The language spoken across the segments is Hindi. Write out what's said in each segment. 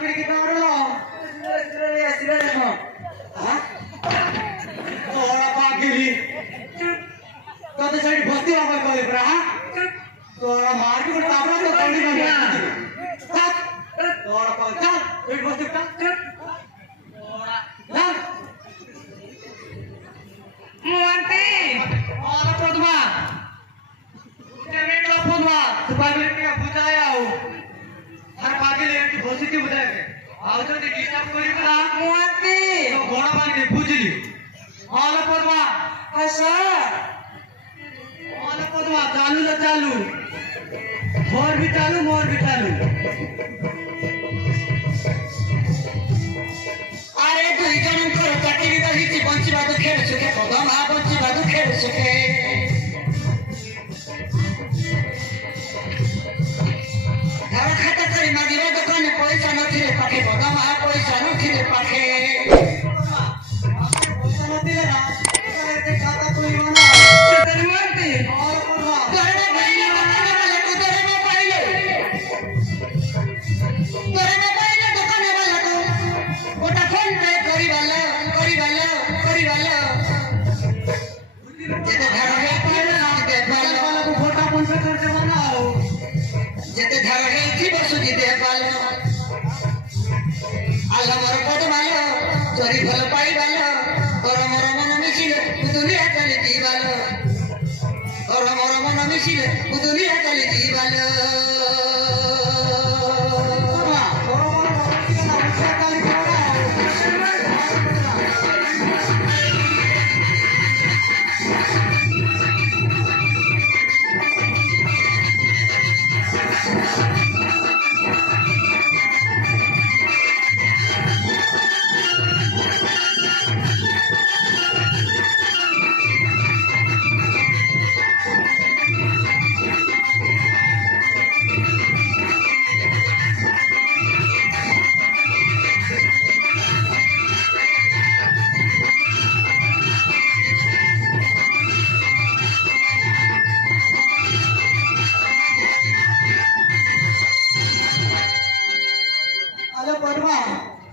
कापड़ी के तारो हां तोरा पागली तो साइड भस्ती आवा करे ब्रा तोरा मार के कापड़ा तो तोड़ी ना तोरा पागल चल साइड भस्ती का तोरा ना मुंती और पद्मा तेरे को पद्मा तू पागल के बुझाया हो हर पागल है कि भोसी के बुझाया के आओ तो डिस्टर्ब करी बला मुंती तो घोड़ा मार के बुझली और पद्मा ऐसा और पद्मा चालू ना चालू मोर भी चालू अरे तू जन कर चाकरी दही बंचिबा तो खेल सुखे पद्मा बंचिबा तो खेल सुखे घर खाता करी मागिबा दुकान पैसा नथिले पाखे पद्मा पैसा नथिले पाखे पैसा नथिले ना ते खाता कोई माना तेरी मर्जी और पद्मा करे गईले दुकान वाले को तेरे में पाइले दुकान वाला को ओटा फोन पे करी वाला जेते घर है पाइले ना दे वाला को फोटा फोन पे कर दे बनाओ जेते घर है थी बसु जी दे वाला आला मर पद मालो चोरी भल पाई वाला और मोर मन मिसिले दुनिया चली जी वाला और मोर मन मिसिले दुनिया चली जी वाला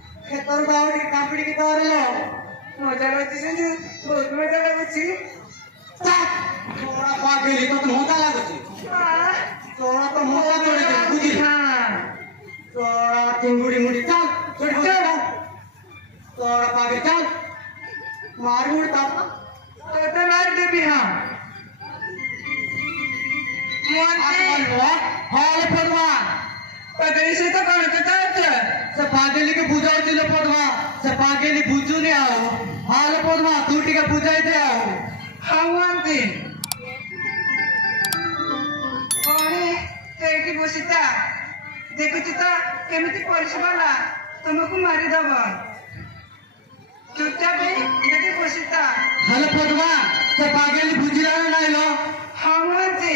कापड़ी के तारो मजा लागछि बहुत मजा लागछि तोरा पागली तो मजा लागछि तोरा तो मजा तोड़े बुझी हां तोरा चिंगुड़ी मुड़ी चल छोड़ तोरा पागल चल मार मुड़ तापा तो मार दे भी हां मोंती हाल पद्मा पगड़ी से तो कौन कहता से पागली के बुझाओ दिलो पद्मा से पागली बुझू ने आओ हाल पद्मा तू टिके बुझाई दे आओ हांती ओरे तेकी बसिता देखुची तो केमिति परिसबाला तुमको मारी दब चुपचाप देखि बसिता हाल पद्मा से पागली बुझिला नाही लो हांती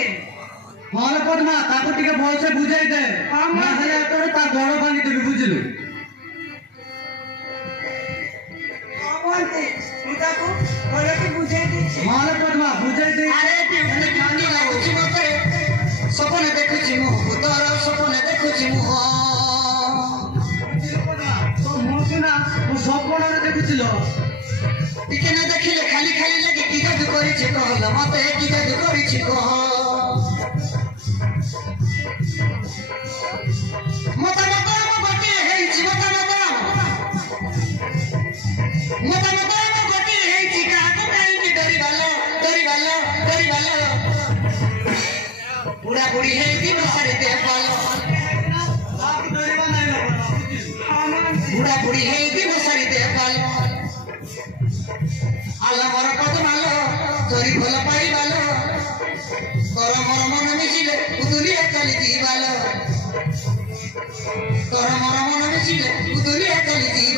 हाल पद्मा ताको टिके बोल से बुझाई दे ना हले तोरे ता गोड़ भांगी देबी बुझलु हांती मुताको बोले कि बुझाई दे हाल पद्मा बुझाई दे अरे ते ठांडी लागुची मते सपने देखुची मु तोर सपने देखुची मु तो मोसना वो सपने देखुची लो टिके ना देखिले खाली लगे की जादू करिछि कहला मते की जादू करिछि कह मता गोटी हेछि का तो काई की डरी भालो बुढ़ा बुढ़ी हेछि बसरे दे पालो बुढ़ा बुढ़ी हेछि बसरे दे पालो आला मर पद मालो चोरी भल पाई बालो कर मोर मन मिसिले दुनिया चली जी बालो कर मोर मन मिसिले दुनिया चली जी